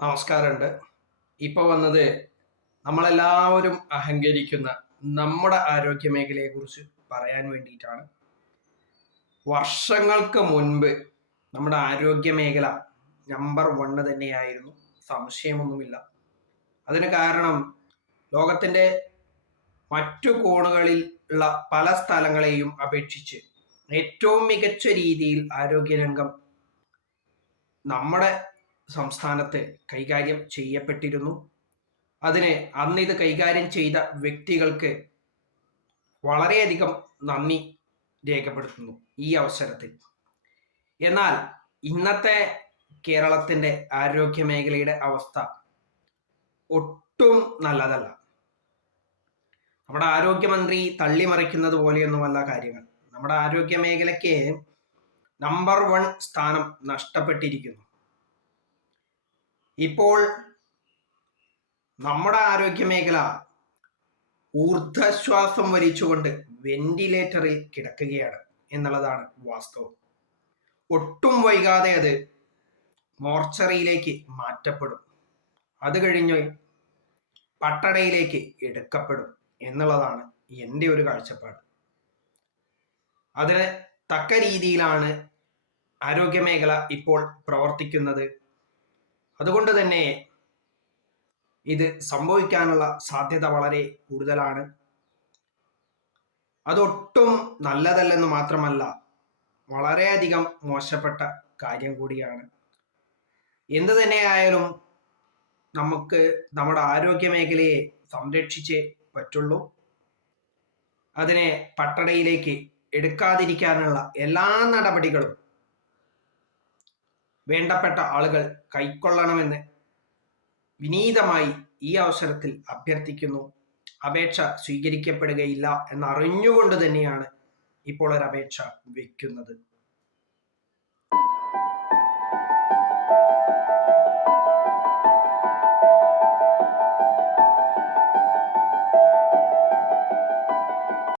നമസ്കാരമുണ്ട്. ഇപ്പോൾ വന്നത് നമ്മളെല്ലാവരും അഹങ്കരിക്കുന്ന നമ്മുടെ ആരോഗ്യ മേഖലയെക്കുറിച്ച് പറയാൻ വേണ്ടിയിട്ടാണ്. വർഷങ്ങൾക്ക് മുൻപ് നമ്മുടെ ആരോഗ്യ മേഖല നമ്പർ 1 തന്നെയായിരുന്നു, സംശയമൊന്നുമില്ല. അതിന് കാരണം ലോകത്തിൻ്റെ മറ്റു കോണുകളിൽ ഉള്ള പല സ്ഥലങ്ങളെയും അപേക്ഷിച്ച് ഏറ്റവും മികച്ച രീതിയിൽ ആരോഗ്യരംഗം നമ്മുടെ സംസ്ഥാനത്ത് കൈകാര്യം ചെയ്യപ്പെട്ടിരുന്നു. അതിന് അന്ന് ഇത് കൈകാര്യം ചെയ്ത വ്യക്തികൾക്ക് വളരെയധികം നന്ദി രേഖപ്പെടുത്തുന്നു ഈ അവസരത്തിൽ. എന്നാൽ ഇന്നത്തെ കേരളത്തിൻ്റെ ആരോഗ്യ മേഖലയുടെ അവസ്ഥ ഒട്ടും നല്ലതല്ല. നമ്മുടെ ആരോഗ്യമന്ത്രി തള്ളിമറിക്കുന്നത് പോലെയൊന്നുമല്ല കാര്യങ്ങൾ. നമ്മുടെ ആരോഗ്യ മേഖലയ്ക്ക് നമ്പർ 1 സ്ഥാനം നഷ്ടപ്പെട്ടിരിക്കുന്നു. ഇപ്പോൾ നമ്മുടെ ആരോഗ്യ മേഖല ഊർധ്വശ്വാസം വലിച്ചുകൊണ്ട് വെന്റിലേറ്ററിൽ കിടക്കുകയാണ് എന്നുള്ളതാണ് വാസ്തവം. ഒട്ടും വൈകാതെ അത് മോർച്ചറിയിലേക്ക് മാറ്റപ്പെടും. അത് കഴിഞ്ഞ് പട്ടടയിലേക്ക് എടുക്കപ്പെടും എന്നുള്ളതാണ് എൻ്റെ ഒരു കാഴ്ചപ്പാട്. അതിന് തക്ക രീതിയിലാണ് ആരോഗ്യ മേഖല ഇപ്പോൾ പ്രവർത്തിക്കുന്നത്. അതുകൊണ്ട് തന്നെ ഇത് സംഭവിക്കാനുള്ള സാധ്യത വളരെ കൂടുതലാണ്. അതൊട്ടും നല്ലതല്ലെന്ന് മാത്രമല്ല, വളരെയധികം മോശപ്പെട്ട കാര്യം കൂടിയാണ്. എന്തു തന്നെയായാലും നമുക്ക് നമ്മുടെ ആരോഗ്യ മേഖലയെ സംരക്ഷിച്ചേ പറ്റുള്ളൂ. അതിനെ പട്ടടയിലേക്ക് എടുക്കാതിരിക്കാനുള്ള എല്ലാ നടപടികളും വേണ്ടപ്പെട്ട ആളുകൾ കൈക്കൊള്ളണമെന്ന് വിനീതമായി ഈ അവസരത്തിൽ അഭ്യർത്ഥിക്കുന്നു. അപേക്ഷ സ്വീകരിക്കപ്പെടുകയില്ല എന്നറിഞ്ഞുകൊണ്ട് തന്നെയാണ് ഇപ്പോൾ ഒരു അപേക്ഷ വയ്ക്കുന്നത്.